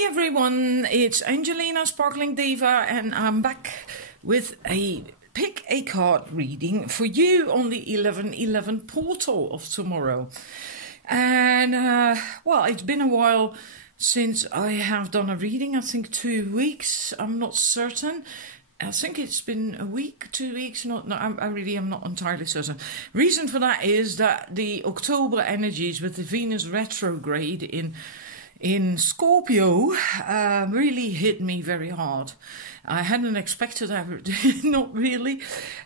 Hi everyone, it's Angelina, Sparkling Diva, and I'm back with a pick a card reading for you on the 11/11 portal of tomorrow. And well, it's been a while since I have done a reading. I think 2 weeks. I'm not certain. I think it's been a week, 2 weeks. No, I really am not entirely certain. Reason for that is that the October energies with the Venus retrograde in Scorpio really hit me very hard. I hadn't expected that, not really.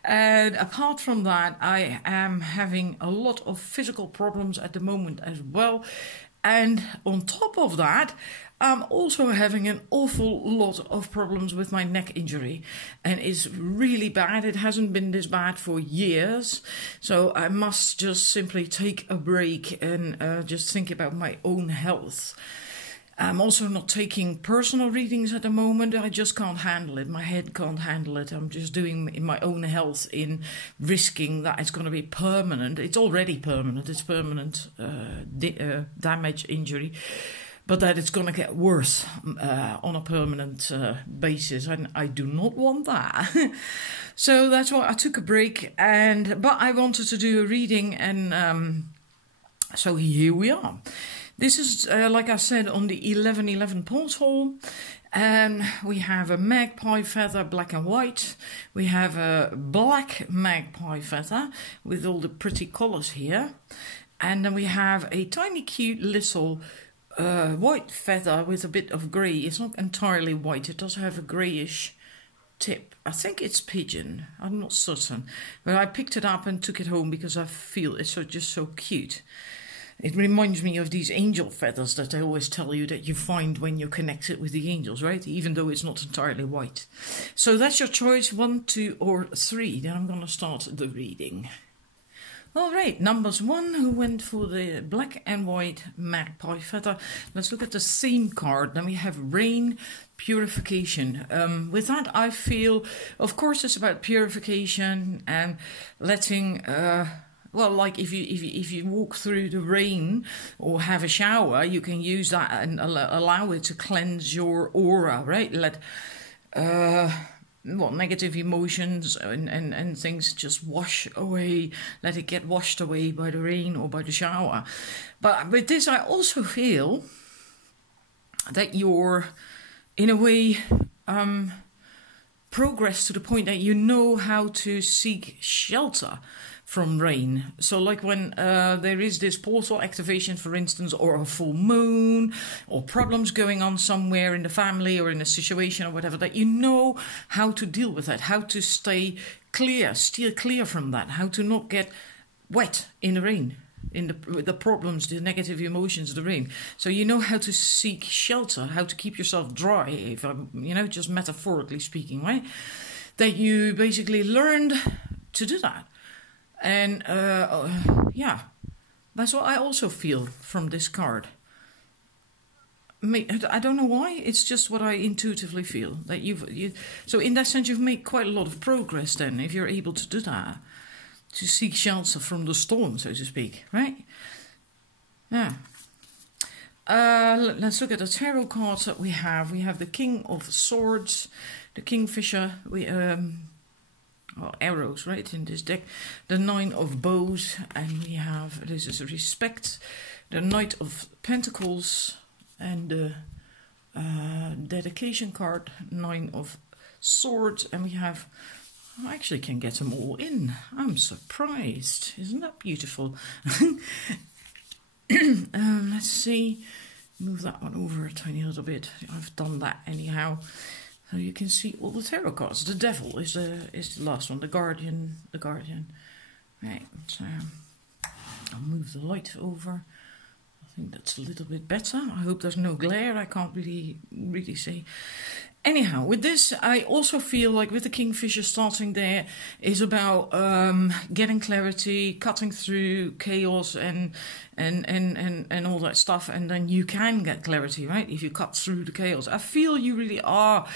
And apart from that, I am having a lot of physical problems at the moment as well. And on top of that, I'm also having an awful lot of problems with my neck injury. And it's really bad. It hasn't been this bad for years. So I must just simply take a break and just think about my own health. I'm also not taking personal readings at the moment. I just can't handle it. My head can't handle it. I'm just doing my own health in risking that it's going to be permanent. It's already permanent. It's permanent damage, injury. But that it's going to get worse on a permanent basis. And I do not want that. So that's why I took a break. But I wanted to do a reading. And so here we are. This is, like I said, on the 11/11 portal, and we have a magpie feather, black and white. We have a black magpie feather with all the pretty colours here. And then we have a tiny cute little white feather with a bit of grey. It's not entirely white, it does have a greyish tip. I think it's pigeon, I'm not certain. But I picked it up and took it home because I feel it's just so cute. It reminds me of these angel feathers that I always tell you that you find when you're connected with the angels, right? Even though it's not entirely white. So that's your choice, 1, 2, or 3. Then I'm going to start the reading. All right, numbers 1, who went for the black and white magpie feather. Let's look at the theme card. Then we have rain, purification. With that, I feel, of course, it's about purification and letting... well, like if you walk through the rain or have a shower, you can use that and allow it to cleanse your aura, right? Let negative emotions and things just wash away. Let it get washed away by the rain or by the shower. But with this, I also feel that you're, in a way, progress to the point that you know how to seek shelter from rain. So like when there is this portal activation, for instance, or a full moon, or problems going on somewhere in the family or in a situation or whatever, that you know how to deal with that, how to stay clear, steer clear from that, how to not get wet in the rain, in the problems, the negative emotions, the rain. So you know how to seek shelter, how to keep yourself dry, if I'm, just metaphorically speaking, right? That you basically learned to do that. And yeah, that's what I also feel from this card. I don't know why, it's just what I intuitively feel. That so in that sense, you've made quite a lot of progress then, if you're able to do that. To seek shelter from the storm, so to speak, right? Yeah. Let's look at the tarot cards that we have. We have the King of Swords, the Kingfisher, arrows, right, in this deck. The 9 of Bows, and we have, this is Respect, the Knight of Pentacles, and the Dedication card, 9 of Swords, and we have, I actually can get them all in. I'm surprised. Isn't that beautiful? Let's see. Move that one over a tiny little bit. I've done that anyhow. So you can see all the tarot cards. The Devil is the last one. The Guardian. Right. So I'll move the light over. I think that's a little bit better. I hope there's no glare. I can't really see. Anyhow, with this, I also feel like with the Kingfisher starting there is about getting clarity, cutting through chaos and all that stuff, and then you can get clarity, right? If you cut through the chaos, I feel you really have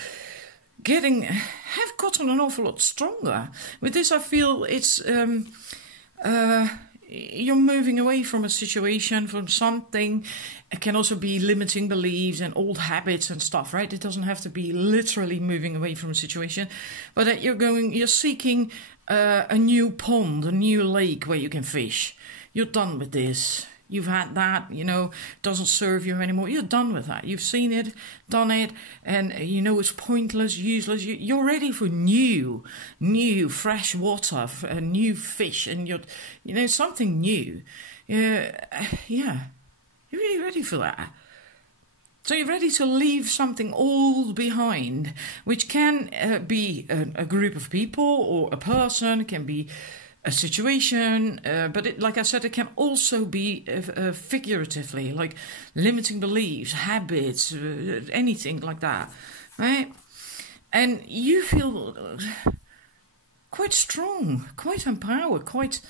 gotten an awful lot stronger. With this, I feel it's you're moving away from a situation, from something. It can also be limiting beliefs and old habits and stuff, right? It doesn't have to be literally moving away from a situation, but that you're seeking a new pond, a new lake where you can fish. You're done with this. You've had that, doesn't serve you anymore. You're done with that. You've seen it, done it, and it's pointless, useless. You're ready for new, fresh water, new fish, and something new. Yeah, you're really ready for that. So you're ready to leave something old behind, which can be a group of people or a person. It can be a situation, but like I said, it can also be figuratively, like limiting beliefs, habits, anything like that, right? And you feel quite strong, quite empowered, quite,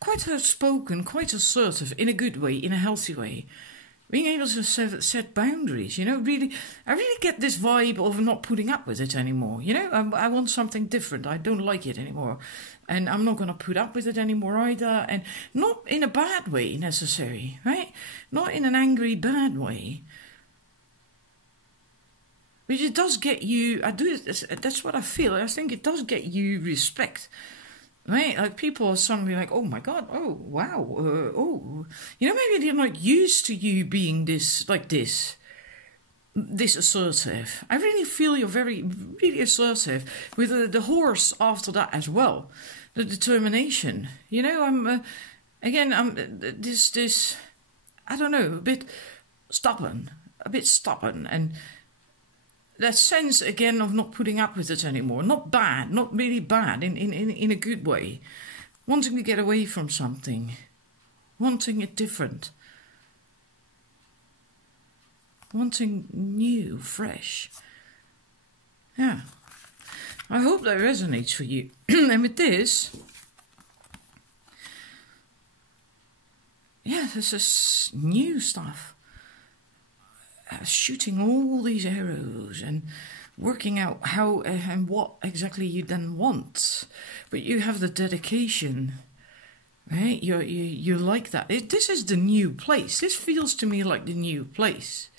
quite outspoken, quite assertive, in a good way, in a healthy way. Being able to set boundaries, really, I really get this vibe of not putting up with it anymore. I want something different. I don't like it anymore. And I'm not going to put up with it anymore either. And not in a bad way, necessarily, right? Not in an angry, bad way. But it does get you, that's what I feel. I think it does get you respect. Right, like people are suddenly like, oh my God, oh wow, maybe they're not used to you being this assertive. I really feel you're really assertive with the horse after that as well, the determination. I'm this, I don't know, a bit stubborn, and that sense again of not putting up with it anymore. Not bad, not really bad, in a good way. Wanting to get away from something. Wanting it different. Wanting new, fresh. Yeah. I hope that resonates for you. And with this, this is new stuff. Shooting all these arrows and working out how and what exactly you then want, but you have the dedication, right? You like that. This is the new place. This feels to me like the new place.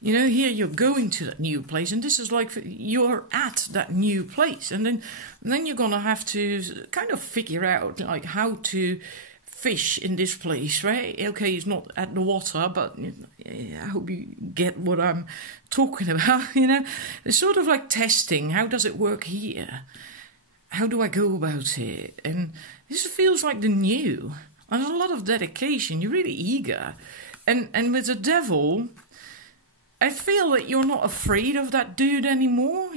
Here you're going to that new place, and this is like you're at that new place, and then you're gonna have to kind of figure out like how to fish in this place, right? Okay, it's not at the water, but I hope you get what I'm talking about, It's sort of like testing. How does it work here? How do I go about it? And this feels like the new. There's a lot of dedication. You're really eager. And with the devil, I feel that you're not afraid of that dude anymore,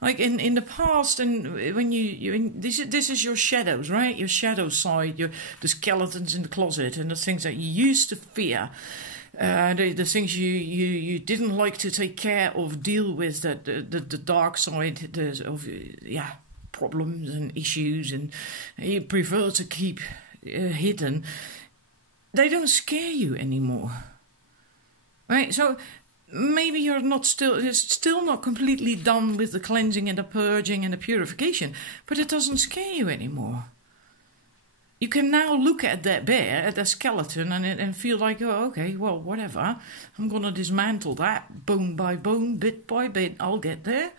like in the past, and when this is your shadows, right? Your shadow side, the skeletons in the closet, and the things that you used to fear, the things you didn't like to take care of, deal with, that the dark side of problems and issues, and you prefer to keep hidden. They don't scare you anymore, right? So maybe you're still not completely done with the cleansing and the purging and the purification, but it doesn't scare you anymore. You can now look at that bear, at that skeleton, and feel like, oh, okay, well, whatever. I'm going to dismantle that bone by bone, bit by bit. I'll get there.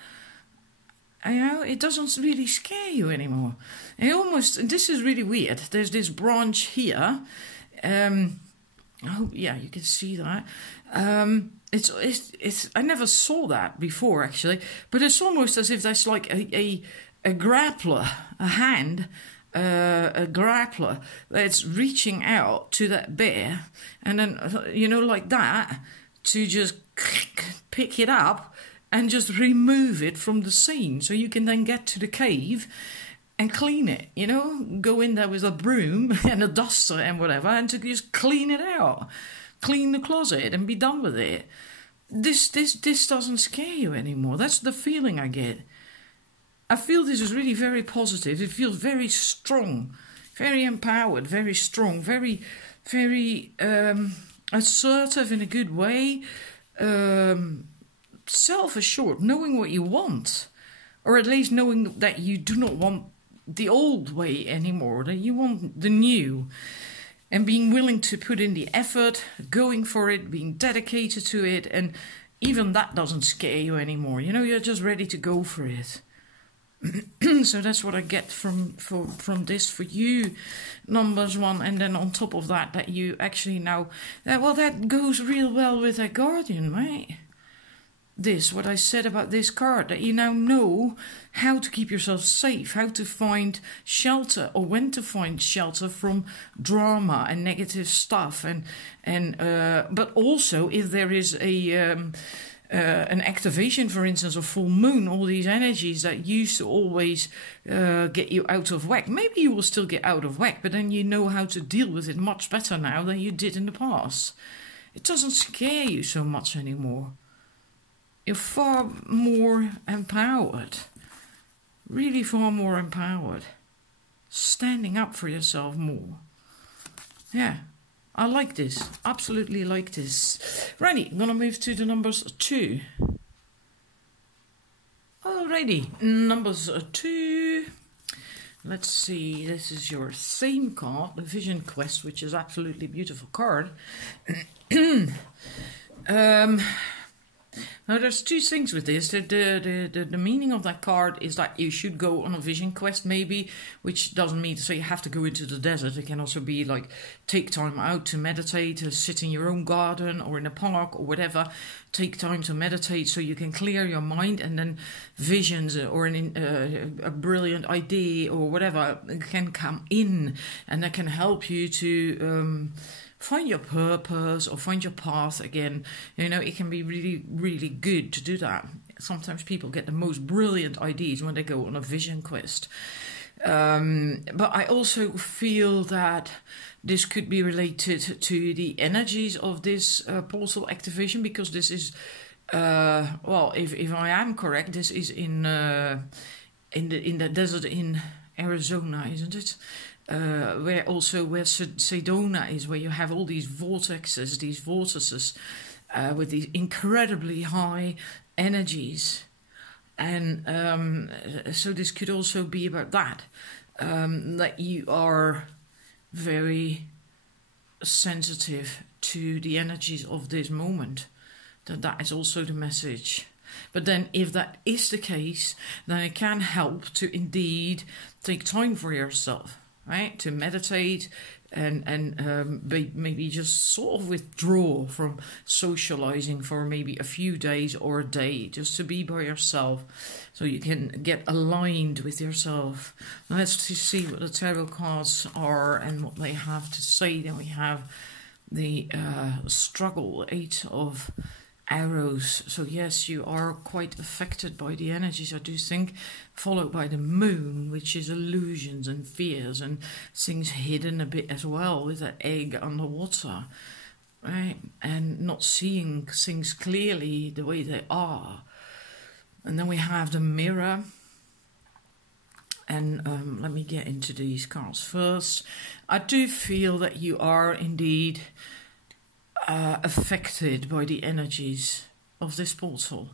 It doesn't really scare you anymore. And this is really weird. There's this branch here. You can see that. It's I never saw that before, actually, but it's almost as if that's like a grappler, a hand, a grappler that's reaching out to that bear, and then like that, to just pick it up and just remove it from the scene, so you can then get to the cave and clean it, go in there with a broom and a duster and whatever, and to just clean it out. Clean the closet and be done with it. This doesn't scare you anymore. That's the feeling I get. I feel this is really very positive. It feels very strong, very empowered, very strong, very, very assertive in a good way, self-assured, knowing what you want, or at least knowing that you do not want the old way anymore, that you want the new, and being willing to put in the effort, going for it, being dedicated to it, and even that doesn't scare you anymore. You know, you're just ready to go for it. So that's what I get from this for you, numbers 1. And then on top of that, that you actually now, well, that goes real well with that Guardian, right? What I said about this card, that you now know how to keep yourself safe, how to find shelter, or when to find shelter from drama and negative stuff, and but also if there is an activation, for instance, of full moon, all these energies that used to always get you out of whack. Maybe you will still get out of whack, but then you know how to deal with it much better now than you did in the past. It doesn't scare you so much anymore. You're far more empowered. Really far more empowered. Standing up for yourself more. Yeah. I like this. Absolutely like this. Righty, I'm going to move to the numbers 2. Alrighty, numbers 2. Let's see, this is your same card, the Vision Quest, which is absolutely beautiful card. Now, there's two things with this. The meaning of that card is that you should go on a vision quest, maybe, which doesn't mean to say you have to go into the desert. It can also be like take time out to meditate, to sit in your own garden or in a park or whatever. Take time to meditate so you can clear your mind, and then visions or a brilliant idea or whatever can come in, and that can help you to find your purpose or find your path again. You know, it can be really, really good to do that. Sometimes people get the most brilliant ideas when they go on a vision quest. But I also feel that this could be related to the energies of this portal activation, because this is, well, if I am correct, this is in the desert in Arizona, isn't it? Where Sedona is, where you have all these vortices with these incredibly high energies, and so this could also be about that, that you are very sensitive to the energies of this moment. That is also the message. But then if that is the case, then it can help to indeed take time for yourself. Right, to meditate and maybe just sort of withdraw from socializing for maybe a few days or a day, just to be by yourself, so you can get aligned with yourself. Now let's see what the tarot cards are and what they have to say. Then we have the struggle, 8 of arrows. So yes, you are quite affected by the energies, I do think, followed by the moon, which is illusions and fears and things hidden a bit as well, with that egg underwater, right? And not seeing things clearly the way they are. And then we have the mirror. And let me get into these cards first. I do feel that you are indeed affected by the energies of this portal,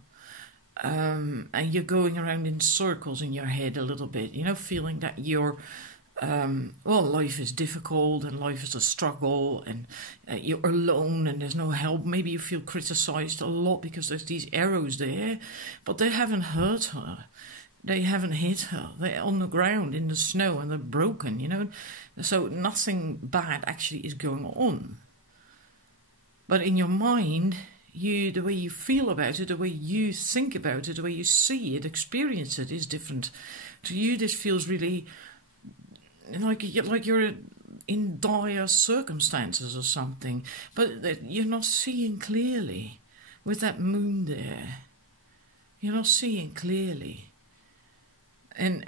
and you're going around in circles in your head a little bit, you know, feeling that you're well, life is difficult and life is a struggle, and you're alone and there's no help. Maybe you feel criticized a lot because there's these arrows there, but they haven't hurt her, they haven't hit her, they're on the ground in the snow and they're broken, you know, so nothing bad actually is going on. But in your mind, the way you feel about it, the way you think about it, the way you see it, experience it is different. To you, this feels really like you're in dire circumstances or something, but you're not seeing clearly with that moon there. You're not seeing clearly. And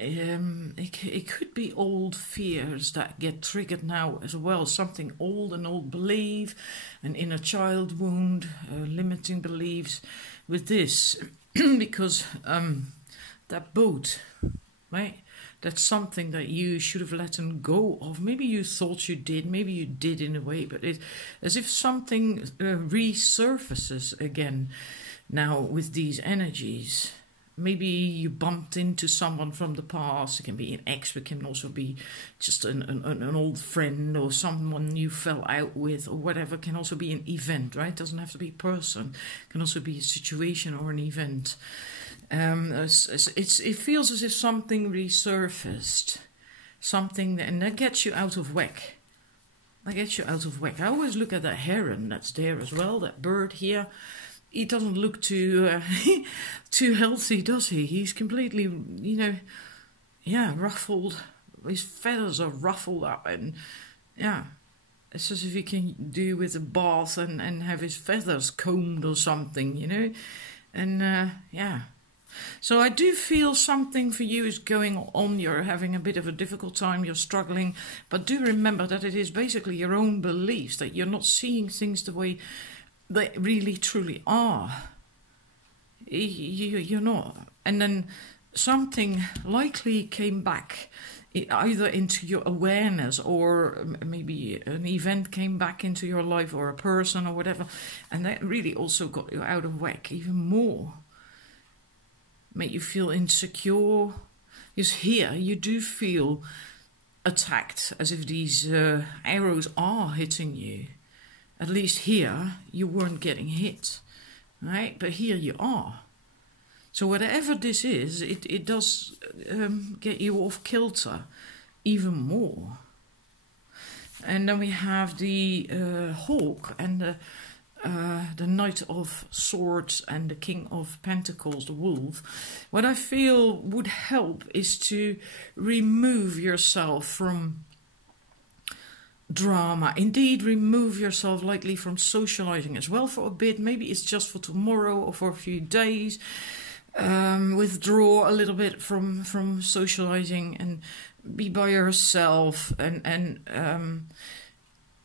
it could be old fears that get triggered now as well. Something old, an old belief, an inner child wound, limiting beliefs with this. Because that boat, right? That's something that you should have let go of. Maybe you thought you did, maybe you did in a way, but it's as if something resurfaces again now with these energies. maybe you bumped into someone from the past. It can be an ex, it can also be just an old friend or someone you fell out with or whatever. It can also be an event, right? It doesn't have to be a person. It can also be a situation or an event. It feels as if something resurfaced, and that gets you out of whack. I always look at that heron that's there as well, that bird here. He doesn't look too too healthy, does he? He's completely, ruffled. His feathers are ruffled up, and it's as if he can do with a bath and have his feathers combed or something, and So I do feel something for you is going on. You're having a bit of a difficult time, you're struggling, but do remember that it is basically your own beliefs, that you're not seeing things the way they really truly are. You're not. And then something likely came back either into your awareness, or maybe an event came back into your life, or a person or whatever, and that really also got you out of whack even more. Make you feel insecure. Because here you do feel attacked, as if these arrows are hitting you. At least here you weren't getting hit, right? But here you are. So whatever this is, it does get you off kilter even more. And then we have the hawk and the Knight of Swords and the King of Pentacles, the wolf. What I feel would help is to remove yourself from drama. Indeed, remove yourself likely from socializing as well for a bit. Maybe it's just for tomorrow or for a few days. Withdraw a little bit from socializing and be by yourself, and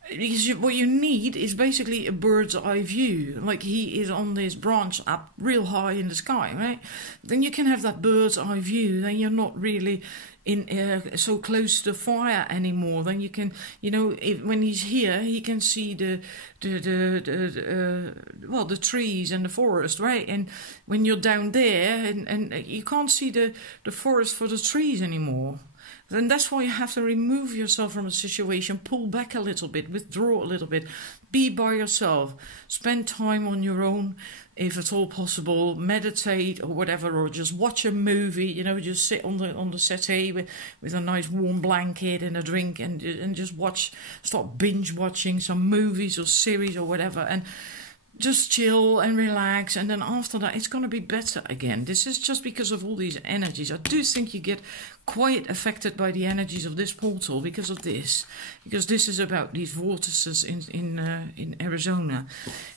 because what you need is basically a bird's eye view. Like he is on this branch up real high in the sky, right? Then you can have that bird's eye view. Then you're not really in so close to the fire anymore. Then you can, when he's here, he can see the trees and the forest, right? And when you're down there, and you can't see the forest for the trees anymore. Then that's why you have to remove yourself from a situation, pull back a little bit, withdraw a little bit, be by yourself, spend time on your own, if at all possible, meditate or whatever, or just watch a movie, just sit on the settee with a nice warm blanket and a drink, and just start binge watching some movies or series or whatever, and just chill and relax, and then after that it's going to be better again. This is just because of all these energies. I do think you get quite affected by the energies of this portal because of this, because this is about these vortices in Arizona.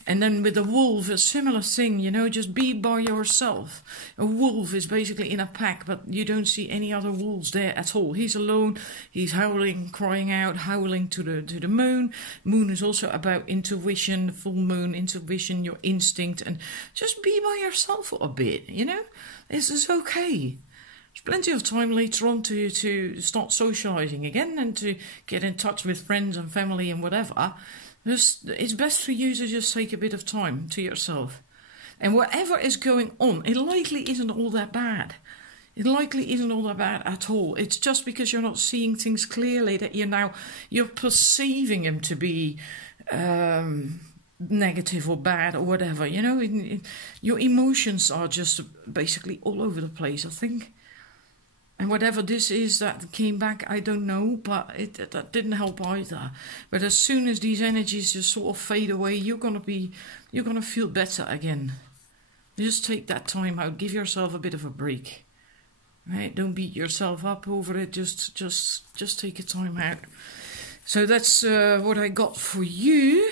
And then with the wolf, a similar thing, just be by yourself. A wolf is basically in a pack, but you don't see any other wolves there at all. He's alone, he's howling, crying out, howling to the moon. Moon is also about intuition, the full moon, intuition, your instinct, and just be by yourself for a bit, This is okay. There's plenty of time later on to start socializing again and to get in touch with friends and family and whatever. It's best for you to just take a bit of time to yourself. And whatever is going on, it likely isn't all that bad. It likely isn't all that bad at all. It's just because you're not seeing things clearly that you're perceiving them to be negative or bad or whatever. Your emotions are just basically all over the place, I think. And whatever this is that came back, I don't know, but that didn't help either. But as soon as these energies just sort of fade away, you're gonna feel better again. Just take that time out, give yourself a bit of a break. Right? Don't beat yourself up over it. Just take a time out. So that's what I got for you.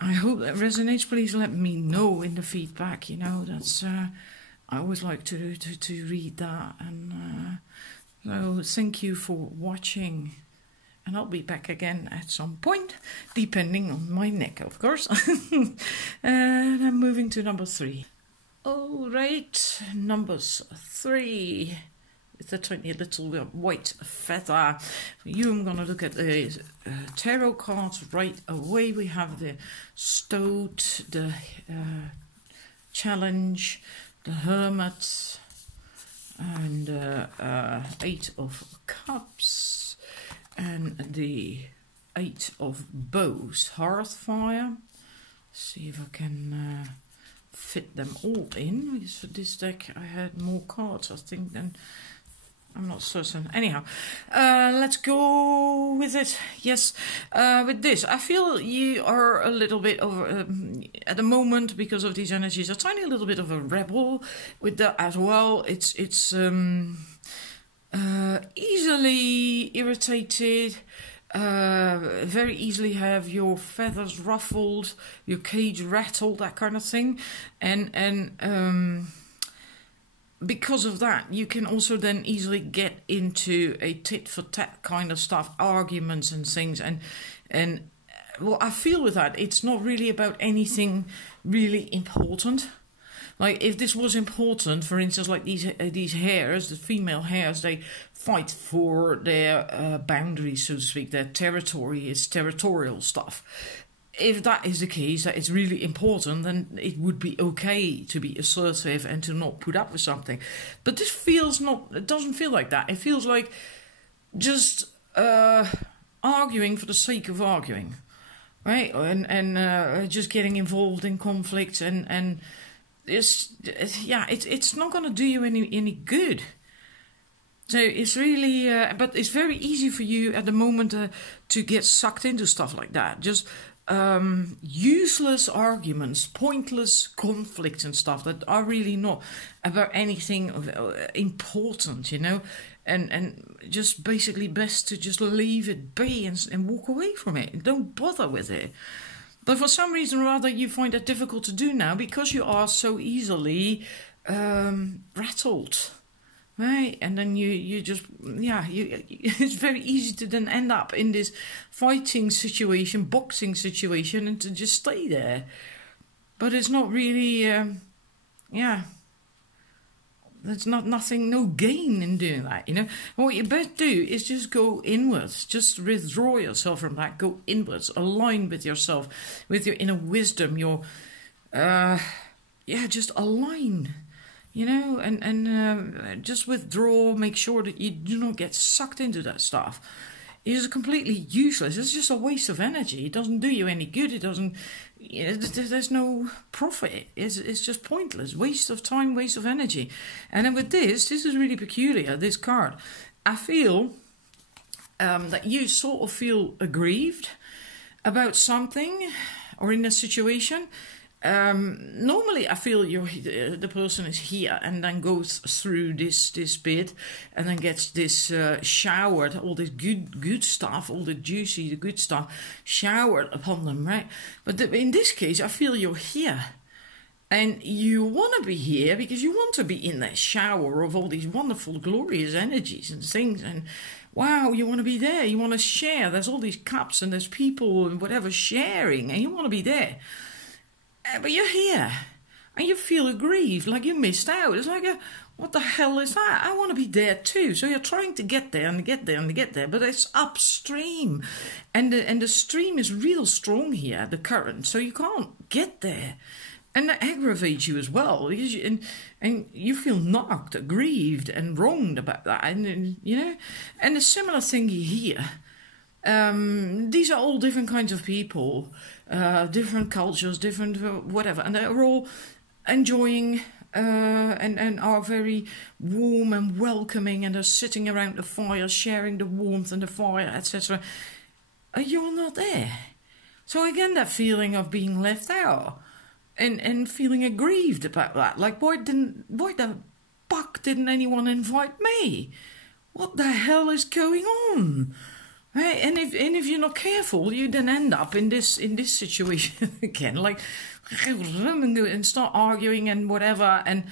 I hope that resonates. Please let me know in the feedback. That's. I always like to read that, and so thank you for watching, and I'll be back again at some point, depending on my neck, of course. And I'm moving to number 3. All right, numbers 3 with a tiny little white feather. For you, I'm going to look at the tarot cards right away. We have the Stoat, the Challenge, the Hermit, and Eight of Cups, and the Eight of Bows, Hearthfire. See if I can fit them all in, because for this deck I had more cards, I think, than... I'm not certain. Anyhow, let's go with it. Yes, with this, I feel you are a little bit of, at the moment, because of these energies, a tiny little bit of a rebel with that as well. It's easily irritated, very easily have your feathers ruffled, your cage rattled, that kind of thing, and because of that, you can also then easily get into a tit-for-tat kind of stuff, arguments and things. And well, I feel with that, it's not really about anything really important. Like, if this was important, for instance, like these hares, the female hares, they fight for their boundaries, so to speak, their territory, it's territorial stuff. If that is the case, that it's really important, then it would be okay to be assertive and to not put up with something. But this feels not, it doesn't feel like that. It feels like just arguing for the sake of arguing, right? And just getting involved in conflicts, and it's not going to do you any good. So it's really, but it's very easy for you at the moment to get sucked into stuff like that. Just useless arguments, pointless conflicts and stuff that are really not about anything important, you know, and just basically best to just leave it be and walk away from it and don't bother with it. But for some reason or other, you find that difficult to do now because you are so easily rattled. Right, and then you just, it's very easy to then end up in this fighting situation, boxing situation, and to just stay there. But it's not really, there's no gain in doing that, you know. And what you best do is just go inwards, just withdraw yourself from that, go inwards, align with yourself, with your inner wisdom, your, just align. You know, and just withdraw, make sure that you do not get sucked into that stuff. It is completely useless. It's just a waste of energy. It doesn't do you any good. It doesn't, there's no profit. It's just pointless. Waste of time, waste of energy. And then with this is really peculiar, this card. I feel that you sort of feel aggrieved about something or in a situation. Normally I feel the person is here and then goes through this bit and then gets this showered, all this good stuff, all the juicy, the good stuff showered upon them, right? But in this case, I feel you're here. And you want to be here because you want to be in that shower of all these wonderful, glorious energies and things. And wow, you want to be there. You want to share. There's all these cups and there's people and whatever sharing, and you want to be there. But you're here, and you feel aggrieved, like you missed out. It's like, what the hell is that? I want to be there too. So you're trying to get there and get there and get there, but it's upstream. And the stream is real strong here, the current, so you can't get there. And that aggravates you as well, and you feel knocked, aggrieved, and wronged about that. And you know, and a similar thing here. These are all different kinds of people, different cultures, different whatever, and they're all enjoying and are very warm and welcoming, and are sitting around the fire, sharing the warmth and the fire, etc. You're not there. So again, that feeling of being left out and feeling aggrieved about that. Like, why the fuck didn't anyone invite me? What the hell is going on? Right, and if you're not careful, you then end up in this situation again, like, and start arguing and whatever, and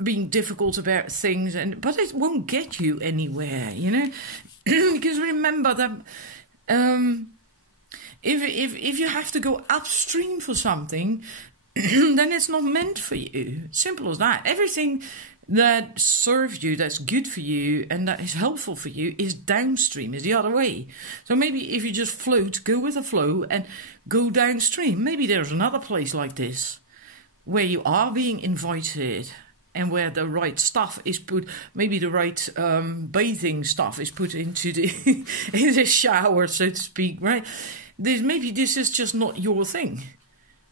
being difficult about things, but it won't get you anywhere, you know, because remember that if you have to go upstream for something, then it's not meant for you. Simple as that. Everything that serves you, that's good for you, and that is helpful for you is downstream, is the other way. So maybe if you just float, go with the flow and go downstream. Maybe there's another place like this where you are being invited and where the right stuff is put, maybe the right bathing stuff is put into the in the shower, so to speak, right? Maybe this is just not your thing.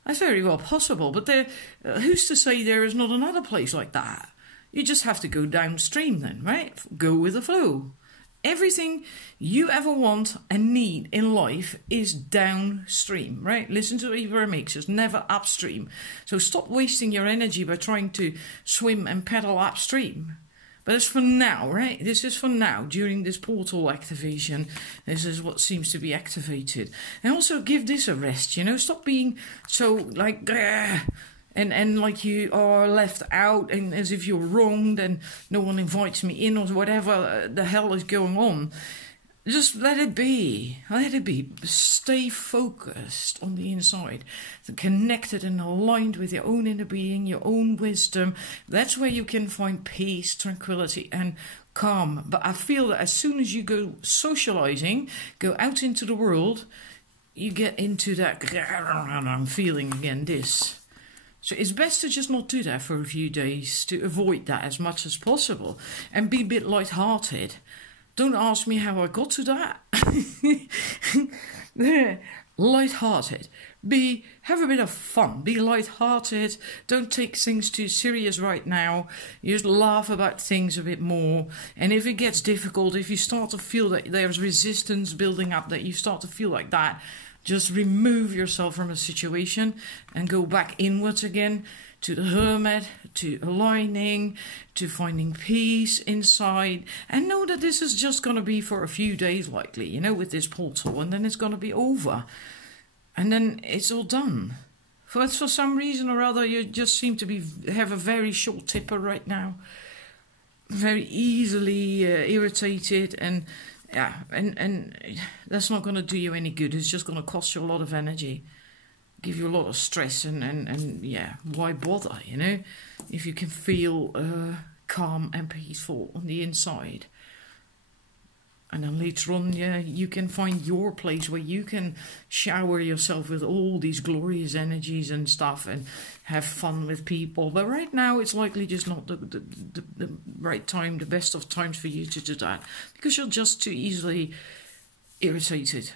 That's very well possible, but who's to say there is not another place like that? You just have to go downstream then, right? Go with the flow. Everything you ever want and need in life is downstream, right? Listen to Abraham Hicks, it's never upstream. So stop wasting your energy by trying to swim and paddle upstream. But it's for now, right? This is for now, during this portal activation. This is what seems to be activated. And also give this a rest, you know? Stop being so like... And like you are left out and as if you're wronged and no one invites me in or whatever the hell is going on. Just let it be. Let it be. Stay focused on the inside. Connected and aligned with your own inner being, your own wisdom. That's where you can find peace, tranquility and calm. But I feel that as soon as you go socializing, go out into the world, you get into that I'm feeling again this. So it's best to just not do that for a few days, to avoid that as much as possible and be a bit light-hearted. Don't ask me how I got to that. Light-hearted. Have a bit of fun. Be light-hearted. Don't take things too serious right now. Just laugh about things a bit more. And if it gets difficult, if you start to feel that there's resistance building up, that you start to feel like that, just remove yourself from a situation and go back inwards again to the hermit, to aligning, to finding peace inside. And know that this is just going to be for a few days likely, you know, with this portal. And then it's going to be over. And then it's all done. For some reason or other, you just seem to have a very short temper right now. Very easily irritated and... Yeah, and that's not going to do you any good. It's just going to cost you a lot of energy, give you a lot of stress, and yeah, why bother, you know, if you can feel calm and peaceful on the inside. And then later on, yeah, you can find your place where you can shower yourself with all these glorious energies and stuff and have fun with people. But right now, it's likely just not the right time, the best of times for you to do that. Because you're just too easily irritated.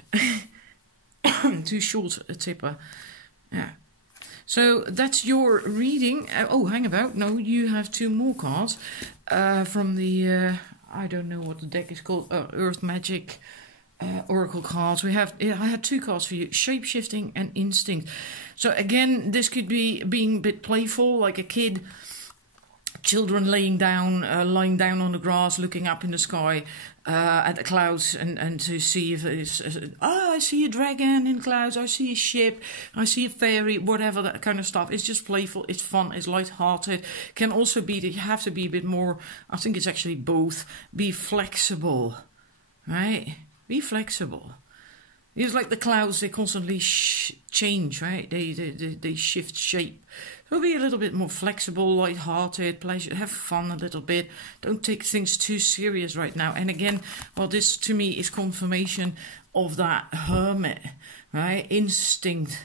Too short a tipper. Yeah. So that's your reading. Oh, hang about. No, you have two more cards from the... I don't know what the deck is called. Earth Magic Oracle cards. I had two cards for you. Shapeshifting and Instinct. So again, this could be being a bit playful, like a kid. Children lying down on the grass, looking up in the sky at the clouds and to see if it's... I see a dragon in clouds, I see a ship, I see a fairy, whatever, that kind of stuff. It's just playful, it's fun, it's light-hearted. Can also be that you have to be a bit more... I think it's actually both. Be flexible, right? Be flexible. It's like the clouds, they constantly change, right? They shift shape. So be a little bit more flexible, light-hearted, pleasure, have fun a little bit. Don't take things too serious right now. And again, well, this to me is confirmation of that hermit, right? Instinct,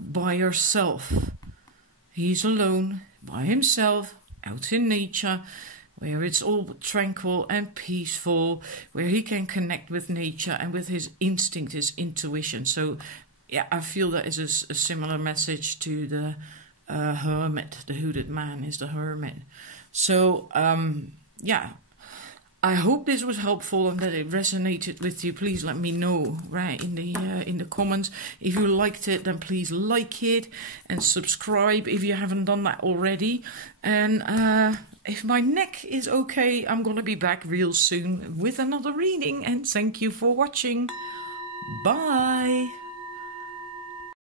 by yourself. He's alone, by himself, out in nature, where it's all tranquil and peaceful, where he can connect with nature and with his instinct, his intuition. So, yeah, I feel that is a similar message to the hermit. The hooded man is the hermit. So, yeah, I hope this was helpful and that it resonated with you. Please let me know, right, in the comments. If you liked it, then please like it and subscribe if you haven't done that already. And if my neck is okay, I'm going to be back real soon with another reading. And thank you for watching. Bye.